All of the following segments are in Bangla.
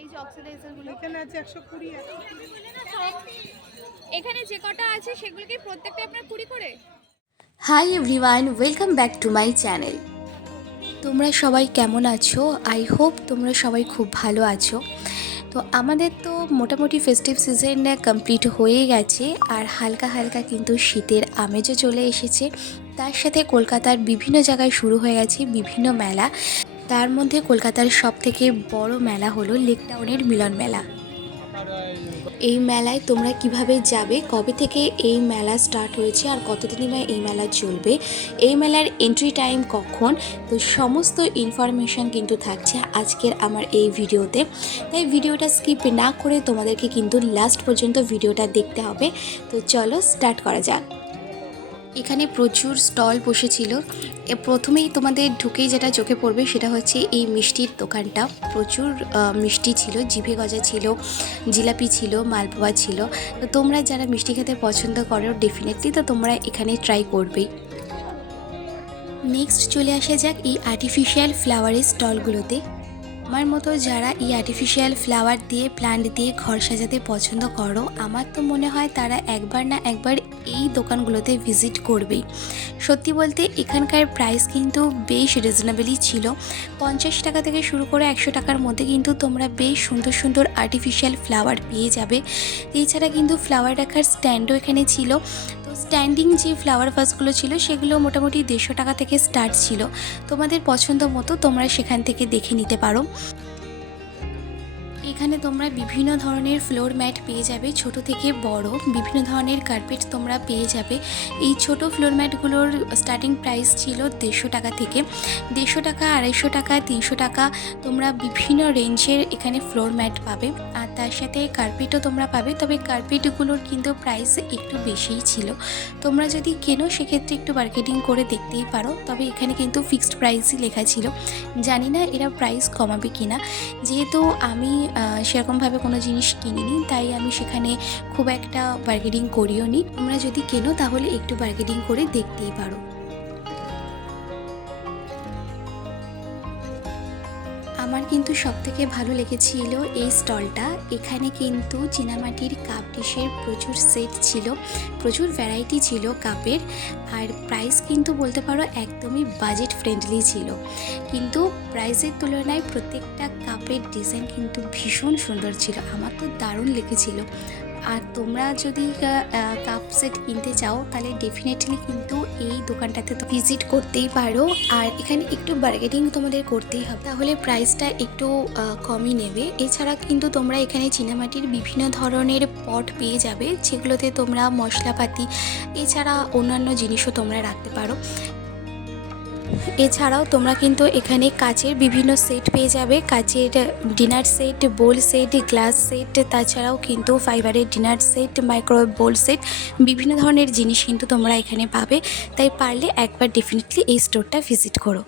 এই যে অক্সিডাইজারগুলো এখানে আছে একশো কুড়ি এখানে যে কটা আছে সেগুলোকে প্রত্যেকটা আপনার কুড়ি করে। Hi everyone welcome back to my channel তোমরা সবাই কেমন আছো? আই হোপ তোমরা সবাই খুব ভালো আছো। তো আমাদের তো মোটামুটি ফেস্টিভ সিজন কমপ্লিট হয়ে গেছে আর হালকা হালকা কিন্তু শীতের আমেজও চলে এসেছে। তার সাথে কলকাতার বিভিন্ন জায়গায় শুরু হয়ে গেছে বিভিন্ন মেলা। তার মধ্যে কলকাতার সবথেকে বড় মেলা হলো লেকটাউনের মিলন মেলা। এই মেলায় তোমরা কীভাবে যাবে? কবে থেকে এই মেলা স্টার্ট হয়েছে? আর কতদিনই বা এই মেলা চলবে? এই মেলার এন্ট্রি টাইম কখন? তো সমস্ত ইনফরমেশান কিন্তু থাকছে আজকের আমার এই ভিডিওতে। তাই ভিডিওটা স্কিপ না করে তোমাদেরকে কিন্তু লাস্ট পর্যন্ত ভিডিওটা দেখতে হবে। তো চলো স্টার্ট করা যাক। এখানে প্রচুর স্টল বসেছিল। প্রথমেই তোমাদের ঢুকেই যেটা চোখে পড়বে সেটা হচ্ছে এই মিষ্টির দোকানটা। প্রচুর মিষ্টি ছিল, জিভে গজা ছিল, জিলাপি ছিল, মালপোয়া ছিল। তো তোমরা যারা মিষ্টি খেতে পছন্দ করো ডেফিনেটলি তো তোমরা এখানে ট্রাই করবেই। নেক্সট চলে আসা যাক এই আর্টিফিশিয়াল ফ্লাওয়ারের স্টলগুলোতে। আমার মতো যারা এই আর্টিফিশিয়াল ফ্লাওয়ার দিয়ে প্লান্ট দিয়ে ঘর সাজাতে পছন্দ করো, আমার তো মনে হয় তারা একবার না একবার এই দোকানগুলোতে ভিজিট করবেই। সত্যি বলতে এখানকার প্রাইস কিন্তু বেশ রিজনেবলই ছিল। পঞ্চাশ টাকা থেকে শুরু করে একশো টাকার মধ্যে কিন্তু তোমরা বেশ সুন্দর সুন্দর আর্টিফিশিয়াল ফ্লাওয়ার পেয়ে যাবে। এছাড়া কিন্তু ফ্লাওয়ার রাখার স্ট্যান্ডও এখানে ছিল। তো স্ট্যান্ডিং যে ফ্লাওয়ার ভাসগুলো ছিল, সেগুলো মোটামুটি দেড়শো টাকা থেকে স্টার্ট ছিল। তোমাদের পছন্দ মতো তোমরা সেখান থেকে দেখে নিতে পারো। এখানে তোমরা বিভিন্ন ধরনের ফ্লোর ম্যাট পেয়ে যাবে, ছোট থেকে বড়। বিভিন্ন ধরনের কার্পেট তোমরা পেয়ে যাবে। এই ছোট ফ্লোর ম্যাটগুলোর স্টার্টিং প্রাইস ছিল দেড়শো টাকা থেকে। দেড়শো টাকা, আড়াইশো টাকা, তিনশো টাকা তোমরা বিভিন্ন রেঞ্জের এখানে ফ্লোর ম্যাট পাবে। আর তার সাথে কার্পেটও তোমরা পাবে, তবে কার্পেটগুলোর কিন্তু প্রাইস একটু বেশিই ছিল। তোমরা যদি কেনো সেক্ষেত্রে একটু মার্কেটিং করে দেখতেই পারো, তবে এখানে কিন্তু ফিক্সড প্রাইসই লেখা ছিল। জানি না এরা প্রাইস কমাবে কিনা। যেহেতু আমি সেরকমভাবে কোনো জিনিস কিনিনি, তাই আমি সেখানে খুব একটা বার্গেনিং করিও নি তোমরা যদি কেনো তাহলে একটু বার্গেনিং করে দেখতেই পারো। আমার কিন্তু সবথেকে ভালো লেগেছিল এই স্টলটা। এখানে কিন্তু চীনামাটির কাপ ডিশের প্রচুর সেট ছিল, প্রচুর ভ্যারাইটি ছিল কাপের, আর প্রাইস কিন্তু বলতে পারো একদমই বাজেট ফ্রেন্ডলি ছিল। কিন্তু প্রাইসের তুলনায় প্রত্যেকটা কাপের ডিজাইন কিন্তু ভীষণ সুন্দর ছিল, আমার তো দারুণ লেগেছিল। আর তোমরা যদি কাপ সেট কিনতে চাও, তাহলে ডেফিনেটলি কিন্তু এই দোকানটাতে তো ভিজিট করতেই পারো। আর এখানে একটু বার্গেনিং তোমাদের করতেই হবে। তাহলে প্রাইসটা একটু কমই নেবে। এছাড়া কিন্তু তোমরা এখানে চীনামাটির বিভিন্ন ধরনের পট পেয়ে যাবে, যেগুলোতে তোমরা মশলাপাতি, এছাড়া অন্যান্য জিনিসও তোমরা রাখতে পারো। এছাড়াও তোমরা কিন্তু এখানে কাচের বিভিন্ন সেট পেয়ে যাবে। কাচের dinner set, bowl set, glass set, তাছাড়াও কিন্তু ফাইবারের dinner set, microwave bowl set, বিভিন্ন ধরনের জিনিস কিন্তু তোমরা এখানে পাবে। তাই পারলে একবার ডেফিনেটলি এই স্টোরটা ভিজিট করো।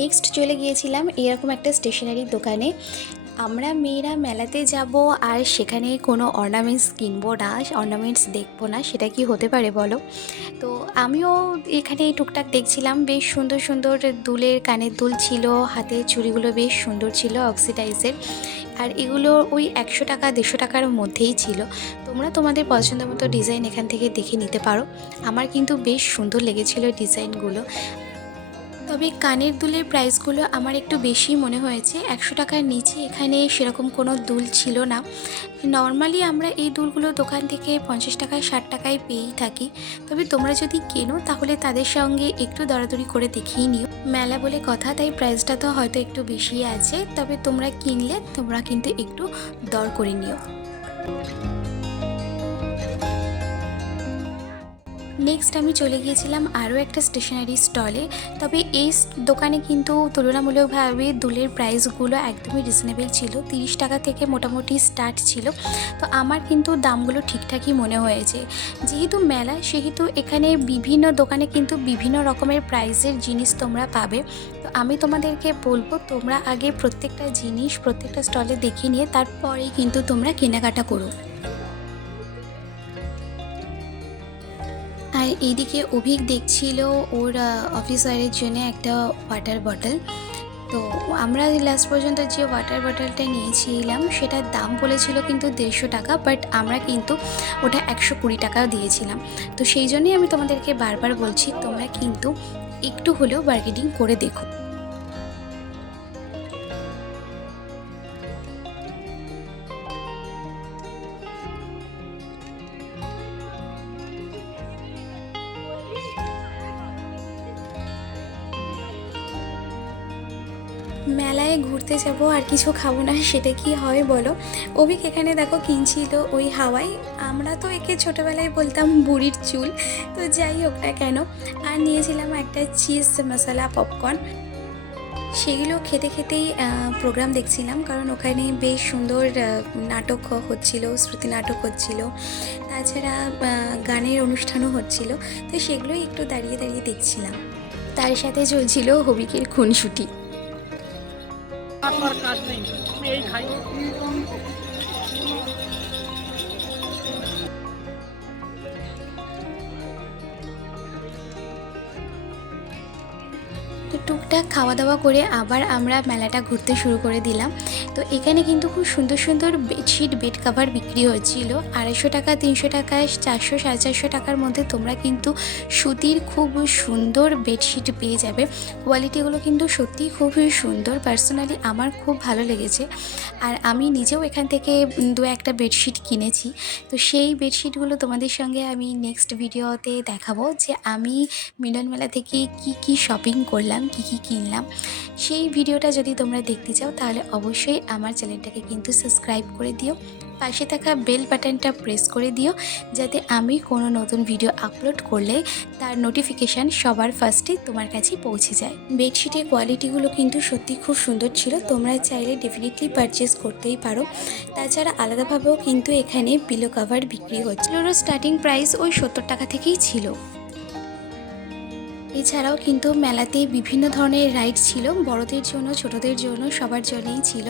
নেক্সট চলে গিয়েছিলাম এরকম একটা স্টেশনারি দোকানে। আমরা মেয়েরা মেলাতে যাব আর সেখানে কোনো অর্নামেন্টস কিনবো না অর্নামেন্টস দেখব না, সেটা কি হতে পারে বলো? তো আমিও এখানে টুকটাক দেখছিলাম, বেশ সুন্দর সুন্দর দুলের কানের দুল ছিল হাতের চুড়িগুলো বেশ সুন্দর ছিল অক্সিডাইজের আর এগুলো ওই একশো টাকা, দেড়শো টাকার মধ্যেই ছিল। তোমরা তোমাদের পছন্দ মতো ডিজাইন এখান থেকে দেখে নিতে পারো। আমার কিন্তু বেশ সুন্দর লেগেছিল ডিজাইনগুলো তবে কানের দুলের প্রাইসগুলো আমার একটু বেশি মনে হয়েছে। একশো টাকার নিচে এখানে সেরকম কোনো দুল ছিল না। নর্মালি আমরা এই দুলগুলো দোকান থেকে পঞ্চাশ টাকা ষাট টাকায় পেয়েই থাকি। তবে তোমরা যদি কেনো তাহলে তাদের সঙ্গে একটু দরাদরি করে দেখিয়ে নিও। মেলা বলে কথা, তাই প্রাইসটা তো হয়তো একটু বেশি আছে। তবে তোমরা কিনলে তোমরা কিন্তু একটু দর করে নিও। নেক্সট আমি চলে গিয়েছিলাম আরও একটা স্টেশনারি স্টলে তবে এই দোকানে কিন্তু তুলনামূলকভাবে দুলের প্রাইসগুলো একদমই রিজনেবল ছিল। তিরিশ টাকা থেকে মোটামুটি স্টার্ট ছিল। তো আমার কিন্তু দামগুলো ঠিকঠাকই মনে হয়েছে। যেহেতু মেলা, সেহেতু এখানে বিভিন্ন দোকানে কিন্তু বিভিন্ন রকমের প্রাইসের জিনিস তোমরা পাবে। তো আমি তোমাদেরকে বলব, তোমরা আগে প্রত্যেকটা জিনিস প্রত্যেকটা স্টলে দেখে নিয়ে তারপরেই কিন্তু তোমরা কেনাকাটা করো। আর এইদিকে অভিক দেখছিল ওর অফিসারের জন্য একটা ওয়াটার বটল তো আমরা লাস্ট পর্যন্ত যে ওয়াটার বটলটা নিয়েছিলাম, সেটার দাম বলেছিল কিন্তু দেড়শো টাকা বাট আমরা কিন্তু ওটা একশো কুড়ি টাকাও দিয়েছিলাম। তো সেই জন্যই আমি তোমাদেরকে বারবার বলছি, তোমরা কিন্তু একটু হলেও বার্গেনিং করে দেখো। ঘুরতে যাব আর কিছু খাব না, সেটা কি হয় বলো? অভিক এখানে দেখো কিনছিল ওই হাওয়াই আমরা তো একে ছোটোবেলায় বলতাম বুড়ির চুল, তো যাই হোক না কেন। আর নিয়েছিলাম একটা চিজ মশলা পপকর্ন। সেগুলো খেতে খেতেই প্রোগ্রাম দেখছিলাম, কারণ ওখানে বেশ সুন্দর নাটক হচ্ছিল শ্রুতি নাটক হচ্ছিল। তাছাড়া গানের অনুষ্ঠানও হচ্ছিল, তো সেগুলোই একটু দাঁড়িয়ে দাঁড়িয়ে দেখছিলাম। তার সাথে চলছিল হবিকের খুনসুটি। আমার কাজ নেই। আমি এই খাই টুকটাক খাওয়া দাওয়া করে আবার আমরা মেলাটা ঘুরতে শুরু করে দিলাম। তো এখানে কিন্তু খুব সুন্দর সুন্দর বেডশিট, বেড কাভার বিক্রি হচ্ছিল আড়াইশো টাকা, তিনশো টাকা চারশো, সাড়ে চারশো টাকার মধ্যে তোমরা কিন্তু সুতির খুব সুন্দর বেডশিট পেয়ে যাবে। কোয়ালিটিগুলো কিন্তু সত্যিই খুবই সুন্দর। পার্সোনালি আমার খুব ভালো লেগেছে। আর আমি নিজেও এখান থেকে দু একটা বেডশিট কিনেছি। তো সেই বেডশিটগুলো তোমাদের সঙ্গে আমি নেক্সট ভিডিওতে দেখাবো যে আমি মিলন মেলা থেকে কি কি শপিং করলাম কি কি কিনলাম, সেই ভিডিওটা যদি তোমরা দেখতে চাও, তাহলে অবশ্যই আমার চ্যানেলটাকে কিন্তু সাবস্ক্রাইব করে দিও। পাশে থাকা বেল বাটনটা প্রেস করে দিও, যাতে আমি কোনো নতুন ভিডিও আপলোড করলে তার নোটিফিকেশান সবার ফার্স্টে তোমার কাছে পৌঁছে যায়। বেডশিটের কোয়ালিটিগুলো কিন্তু সত্যি খুব সুন্দর ছিল, তোমরা চাইলে ডেফিনেটলি পারচেস করতেই পারো। তাছাড়া আলাদাভাবেও কিন্তু এখানে পিলো কাভার বিক্রি হচ্ছিল। স্টার্টিং প্রাইস ওই সত্তর টাকা থেকেই ছিল। এছাড়াও কিন্তু মেলাতে বিভিন্ন ধরনের রাইড ছিল, বড়দের জন্য, ছোটদের জন্য, সবার জন্যই ছিল।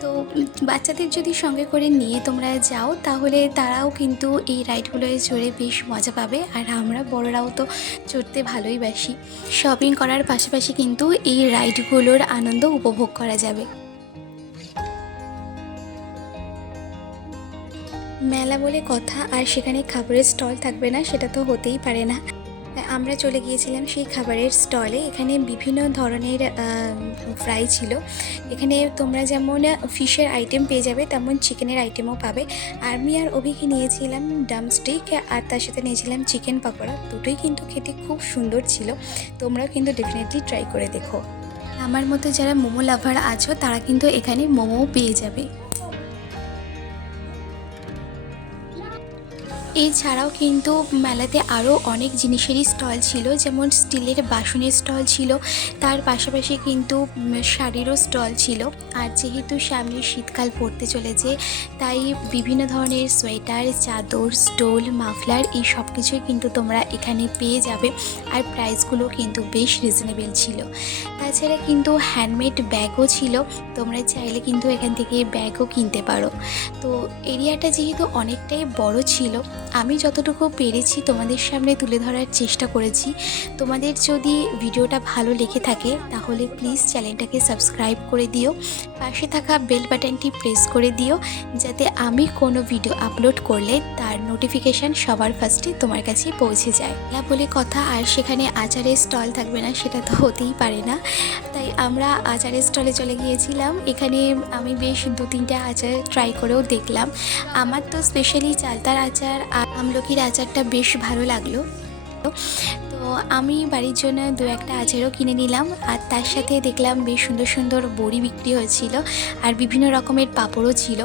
তো বাচ্চাদের যদি সঙ্গে করে নিয়ে তোমরা যাও, তাহলে তারাও কিন্তু এই রাইডগুলোয় চড়ে বেশ মজা পাবে। আর আমরা বড়রাও তো চড়তে ভালোই বাসি। শপিং করার পাশাপাশি কিন্তু এই রাইডগুলোর আনন্দ উপভোগ করা যাবে। মেলা বলে কথা, আর সেখানে খাবারের স্টল থাকবে না, সেটা তো হতেই পারে না। আমরা চলে গিয়েছিলাম সেই খাবারের স্টলে। এখানে বিভিন্ন ধরনের ফ্রাই ছিল। এখানে তোমরা যেমন ফিশের আইটেম পেয়ে যাবে, তেমন চিকেনের আইটেমও পাবে। আর আমি আর অভিকে নিয়েছিলাম ডামস্টিক আর তার সাথে নিয়েছিলাম চিকেন পকোড়া। দুটোই কিন্তু খেতে খুব সুন্দর ছিল। তোমরাও কিন্তু ডেফিনেটলি ট্রাই করে দেখো। আমার মতো যারা মোমো লাভার আছো, তারা কিন্তু এখানে মোমোও পেয়ে যাবে। এছাড়াও কিন্তু মেলাতে আরও অনেক জিনিসেরই স্টল ছিল, যেমন স্টিলের বাসনের স্টল ছিল, তার পাশাপাশি কিন্তু শাড়িরও স্টল ছিল। আর যেহেতু সামনে শীতকাল পড়তে চলেছে, তাই বিভিন্ন ধরনের সোয়েটার, চাদর, স্টোল, মাফলার এই সব কিছুই কিন্তু তোমরা এখানে পেয়ে যাবে। আর প্রাইসগুলো কিন্তু বেশ রিজনেবল ছিল। তাছাড়া কিন্তু হ্যান্ডমেড ব্যাগও ছিল, তোমরা চাইলে কিন্তু এখান থেকে ব্যাগও কিনতে পারো। তো এরিয়াটা যেহেতু অনেকটাই বড় ছিল আমি যতটুকু পেরেছি তোমাদের সামনে তুলে ধরার চেষ্টা করেছি। তোমাদের যদি ভিডিওটা ভালো লেগে থাকে, তাহলে প্লিজ চ্যানেলটাকে সাবস্ক্রাইব করে দিও। পাশে থাকা বেল বাটনটি প্রেস করে দিও, যাতে আমি কোনো ভিডিও আপলোড করলে তার নোটিফিকেশান সবার ফার্স্টে তোমার কাছে পৌঁছে যায়। না বলে কথা, আর সেখানে আচারের স্টল থাকবে না, সেটা তো হতেই পারে না। তাই আমরা আচারের স্টলে চলে গিয়েছিলাম। এখানে আমি বেশ দু তিনটা আচার ট্রাই করেও দেখলাম। আমার তো স্পেশালি চালতার আচার আর আমলকির আচারটা বেশ ভালো লাগল। তো আমি বাড়ির জন্য দু একটা আচারও কিনে নিলাম, আর তার সাথে দেখলাম বেশ সুন্দর সুন্দর বড়ি বিক্রি হয়েছিল, আর বিভিন্ন রকমের পাঁপড়ও ছিল।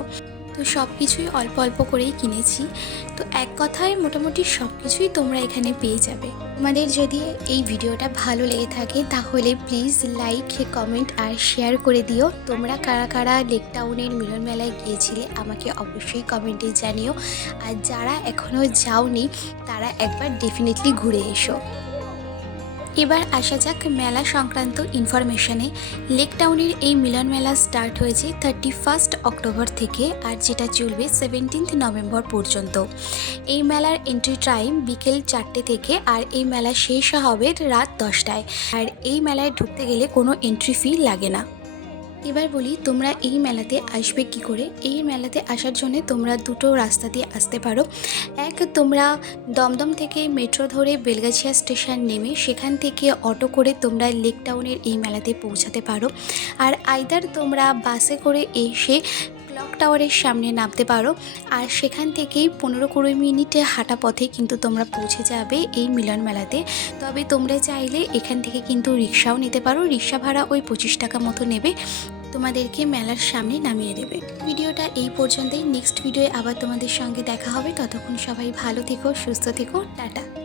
তো সব কিছুই অল্প অল্প করেই কিনেছি। তো এক কথায় মোটামুটি সব কিছুই তোমরা এখানে পেয়ে যাবে। তোমাদের যদি এই ভিডিওটা ভালো লেগে থাকে, তাহলে প্লিজ লাইক কমেন্ট আর শেয়ার করে দিও। তোমরা কারা কারা লেক টাউনের মিলন মেলায় গিয়েছিলে, আমাকে অবশ্যই কমেন্টে জানিও। আর যারা এখনও যাওনি, তারা একবার ডেফিনেটলি ঘুরে এসো। এবার আসা যাক মেলা সংক্রান্ত ইনফরমেশনে লেক টাউনের এই মিলন মেলা স্টার্ট হয়েছে থার্টি ফার্স্ট অক্টোবর থেকে আর যেটা চলবে সেভেন্টিন্থ নভেম্বর পর্যন্ত। এই মেলার এন্ট্রি টাইম বিকেল চারটে থেকে আর এই মেলা শেষ হবে রাত দশটায়। আর এই মেলায় ঢুকতে গেলে কোনো এন্ট্রি ফি লাগে না। এবার বলি, তোমরা এই মেলাতে আসবে কি করে? এই মেলাতে আসার জন্য তোমরা দুটো রাস্তা দিয়ে আসতে পারো। এক, তোমরা দমদম থেকে মেট্রো ধরে বেলগাছিয়া স্টেশন নেমে সেখান থেকে অটো করে তোমরা লেক টাউনের এই মেলাতে পৌঁছাতে পারো। আর আইদার তোমরা বাসে করে এসে ক্লক টাওয়ারের সামনে নামতে পারো। আর সেখান থেকেই পনেরো কুড়ি মিনিটে হাঁটা পথে কিন্তু তোমরা পৌঁছে যাবে এই মিলন মেলাতে। তবে তোমরা চাইলে এখান থেকে কিন্তু রিক্সাও নিতে পারো। রিক্সা ভাড়া ওই পঁচিশ টাকা মতো নেবে। তোমাদেরকে মেলার সামনে নামিয়ে দেবে। ভিডিওটা এই পর্যন্তই। নেক্সট ভিডিওয়ে আবার তোমাদের সঙ্গে দেখা হবে। ততক্ষণ সবাই ভালো থেকো, সুস্থ থেকো। টাটা।